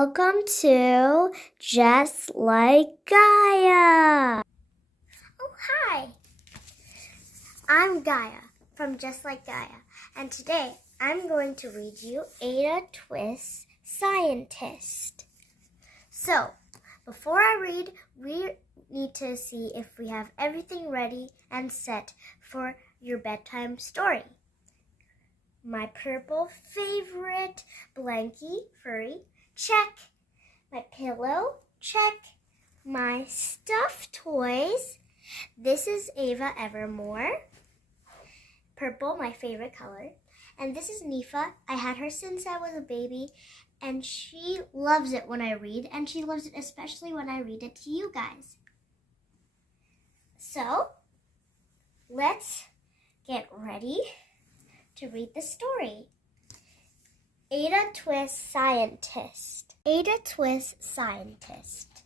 Welcome to Just Like Gaia. Oh, hi. I'm Gaia from Just Like Gaia, and today I'm going to read you Ada Twist's Scientist. So, before I read, we need to see if we have everything ready and set for your bedtime story. My purple favorite blankie, furry, check. My pillow, check. My stuffed toys. This is Ava Evermore. Purple, my favorite color. And this is Nifa. I had her since I was a baby, and she loves it when I read, and she loves it especially when I read it to you guys. So, let's get ready to read the story. Ada Twist Scientist. Ada Twist Scientist.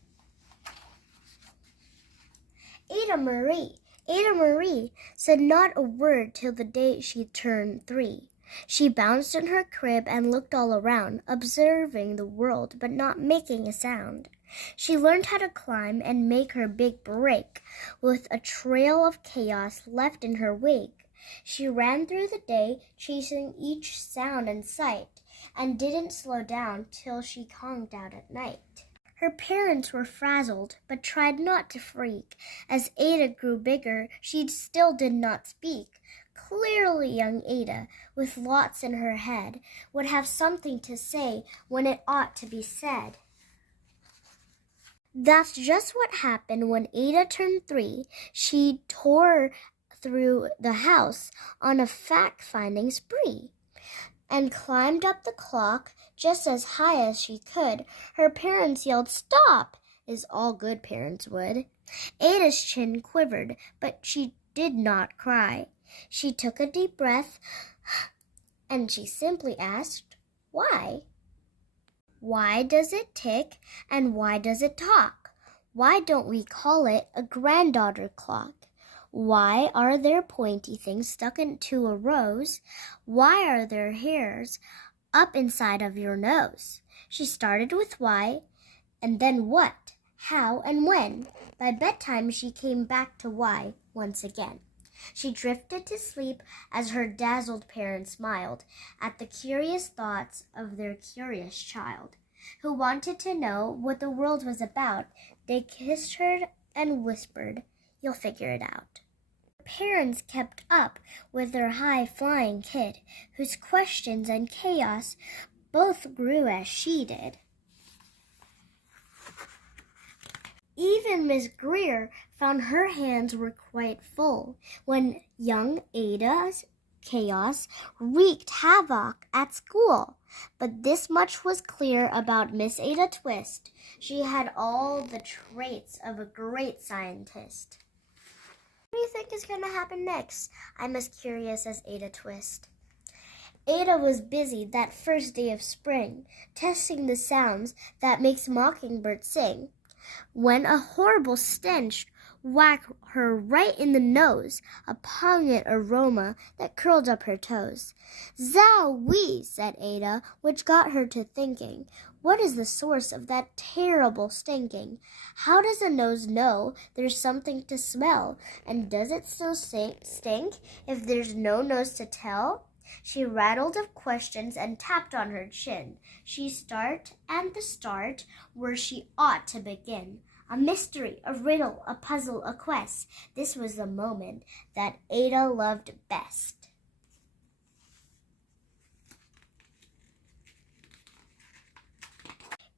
Ada Marie said not a word till the day she turned 3. She bounced in her crib and looked all around, observing the world but not making a sound. She learned how to climb and make her big break, with a trail of chaos left in her wake. She ran through the day, chasing each sound and sight, and didn't slow down till she conked out at night. Her parents were frazzled, but tried not to freak. As Ada grew bigger, she still did not speak. Clearly young Ada, with lots in her head, would have something to say when it ought to be said. That's just what happened when Ada turned 3. She tore through the house on a fact-finding spree and climbed up the clock just as high as she could. Her parents yelled, "Stop!" as all good parents would. Ada's chin quivered, but she did not cry. She took a deep breath, and she simply asked, "Why? Why does it tick, and why does it talk? Why don't we call it a granddaughter clock? Why are there pointy things stuck into a rose? Why are there hairs up inside of your nose?" She started with why, and then what, how, and when. By bedtime, she came back to why once again. She drifted to sleep as her dazzled parents smiled at the curious thoughts of their curious child, who wanted to know what the world was about. They kissed her and whispered, "You'll figure it out." Her parents kept up with their high-flying kid, whose questions and chaos both grew as she did. Even Miss Greer found her hands were quite full when young Ada's chaos wreaked havoc at school. But this much was clear about Miss Ada Twist. She had all the traits of a great scientist. What do you think is going to happen next? I'm as curious as Ada Twist. Ada was busy that first day of spring, testing the sounds that makes mockingbirds sing, when a horrible stench whacked her right in the nose, a pungent aroma that curled up her toes. "Zowie," said Ada, which got her to thinking, what is the source of that terrible stinking? How does a nose know there's something to smell? And does it still stink if there's no nose to tell? She rattled of questions and tapped on her chin. She start and the start where she ought to begin. A mystery, a riddle, a puzzle, a quest. This was the moment that Ada loved best.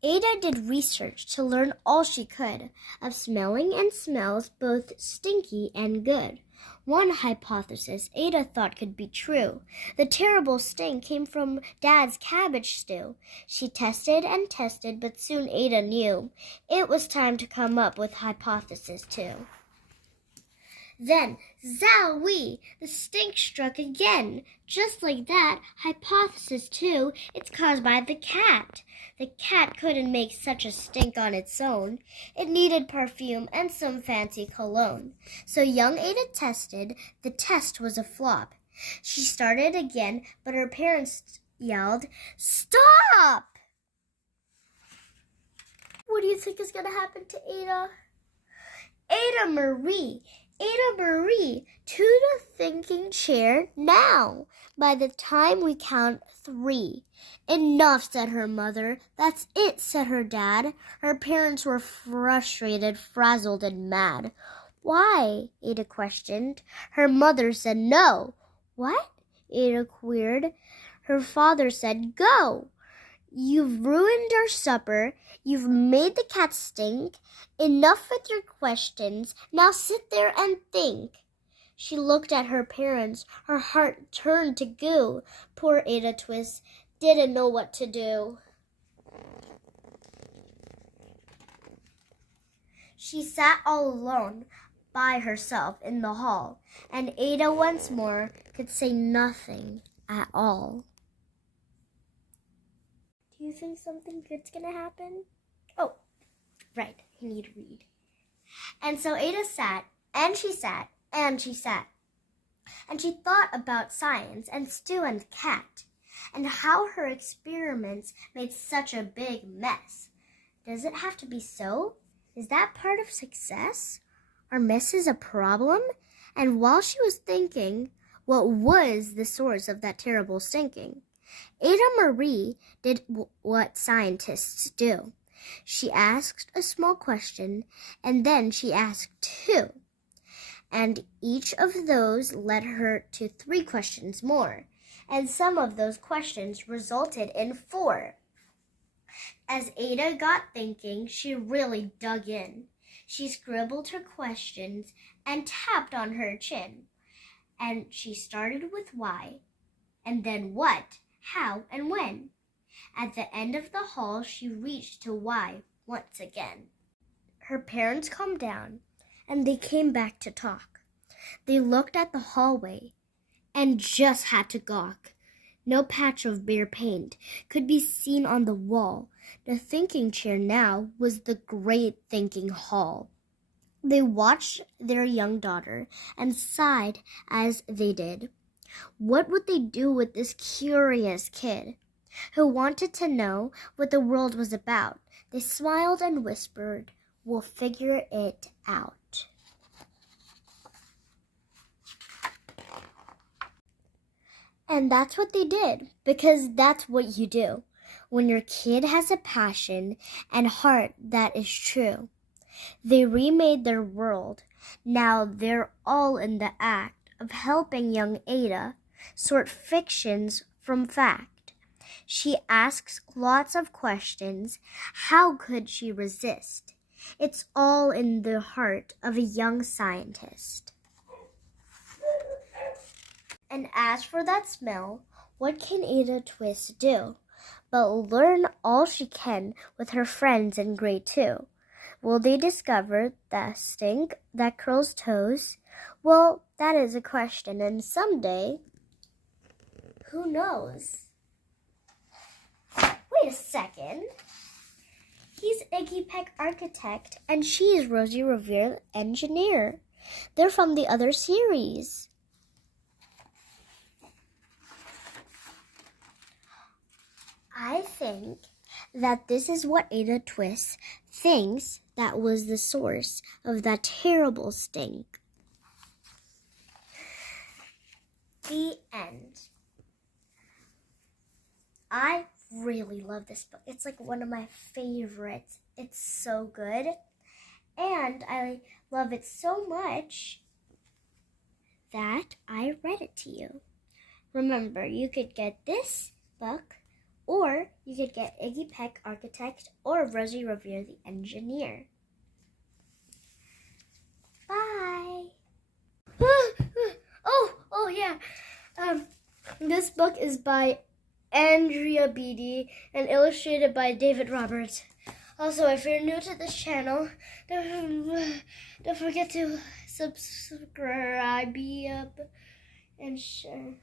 Ada did research to learn all she could of smelling and smells, both stinky and good. One hypothesis Ada thought could be true. The terrible stink came from Dad's cabbage stew. She tested and tested, but soon Ada knew it was time to come up with hypothesis 2. Then, zowie, the stink struck again. Just like that, hypothesis 2, it's caused by the cat. The cat couldn't make such a stink on its own. It needed perfume and some fancy cologne. So young Ada tested. The test was a flop. She started again, but her parents yelled, "Stop!" What do you think is going to happen to Ada? Ada Marie, to the thinking chair now. By the time we count 3. Enough, said her mother. That's it, said her dad. Her parents were frustrated, frazzled, and mad. Why? Ada questioned. Her mother said no. What? Ada queried. Her father said go. You've ruined our supper. You've made the cat stink. Enough with your questions. Now sit there and think. She looked at her parents. Her heart turned to goo. Poor Ada Twist didn't know what to do. She sat all alone by herself in the hall, and Ada once more could say nothing at all. Do you think something good's gonna happen? Oh, right, I need to read. And so Ada sat, and she sat, and she sat. And she thought about science and Stu and the cat, and how her experiments made such a big mess. Does it have to be so? Is that part of success? Are messes a problem? And while she was thinking, what was the source of that terrible stinking? Ada Marie did what scientists do. She asked a small question, and then she asked 2. And each of those led her to 3 questions more, and some of those questions resulted in 4. As Ada got thinking, she really dug in. She scribbled her questions and tapped on her chin. And she started with why, and then what, how, and when. At the end of the hall, she reached to why once again. Her parents calmed down, and they came back to talk. They looked at the hallway and just had to gawk. No patch of bare paint could be seen on the wall. The thinking chair now was the great thinking hall. They watched their young daughter and sighed as they did. What would they do with this curious kid who wanted to know what the world was about? They smiled and whispered, "We'll figure it out." And that's what they did, because that's what you do when your kid has a passion and heart that is true. They remade their world. Now they're all in the act of helping young Ada sort fictions from fact. She asks lots of questions. How could she resist? It's all in the heart of a young scientist. And as for that smell, what can Ada Twist do but learn all she can with her friends in grade 2? Will they discover the stink that curls toes? Well, that is a question, and someday, who knows? Wait a second. He's Iggy Peck Architect, and she's Rosie Revere Engineer. They're from the other series. I think that this is what Ada Twist thinks that was the source of that terrible stink. The end. I really love this book. It's like one of my favorites. It's so good. And I love it so much that I read it to you. Remember, you could get this book, or you could get Iggy Peck Architect or Rosie Revere the Engineer. Bye. Oh yeah. This book is by Andrea Beatty and illustrated by David Roberts. Also, if you're new to this channel, don't forget to subscribe and share.